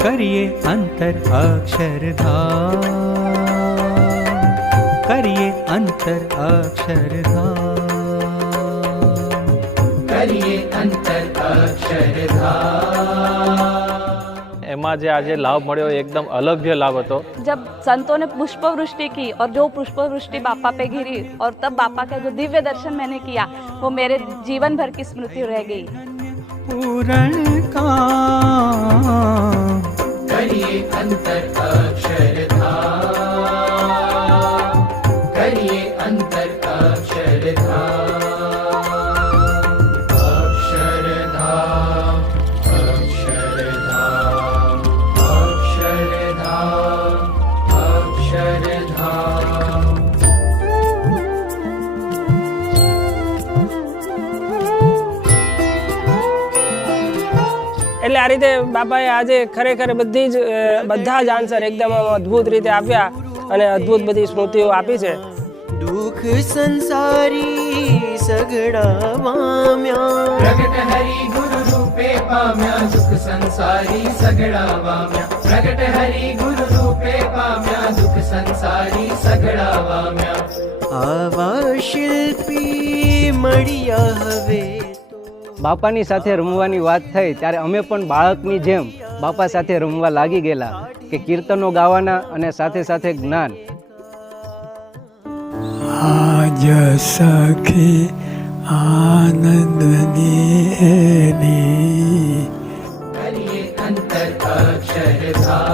करिए अंतर अक्षरधाम, करिए अंतर अक्षरधाम, करिए अंतर अक्षरधाम। એમાં જે આજે લાભ મળ્યો एकदम अलग જે લાભ હતો। जब संतों ने पुष्पवृष्टि की और जो पुष्पवृष्टि बापा पे गिरी और तब बापा का जो दिव्य दर्शन मैंने किया वो मेरे जीवन भर की स्मृति रह गई। पूरण काम करिए अंतर अक्षरधाम, करिए अंतर अक्षरधाम, अक्षरधाम, अक्षरधाम, अक्षरधाम, अक्षरधाम। એટલે આ રીતે બાપાએ આજે ખરેખર બધા જ આન્સર એકદમ અદ્ભુત રીતે આપ્યા અને અદ્ભુત બધી સ્મૃતિઓ આપી છે। दुख संसारी सगड़ा वाम्या, प्रगट हरि गुरु रूपे पाम्या दुख संसारी सगड़ा वाम्या, प्रगट हरि गुरु रूपे पाम्या दुख संसारी सगड़ा वाम्या। आवा शिल्पी मळिया हवे। બાપાની સાથે રમવાની વાત થઈ ત્યારે અમે પણ બાળકની જેમ બાપા સાથે રમવા લાગી ગયેલા કે કીર્તનો ગાવાના અને સાથે સાથે જ્ઞાન। આજ સખી આનંદની करिए अंतर अक्षरधाम,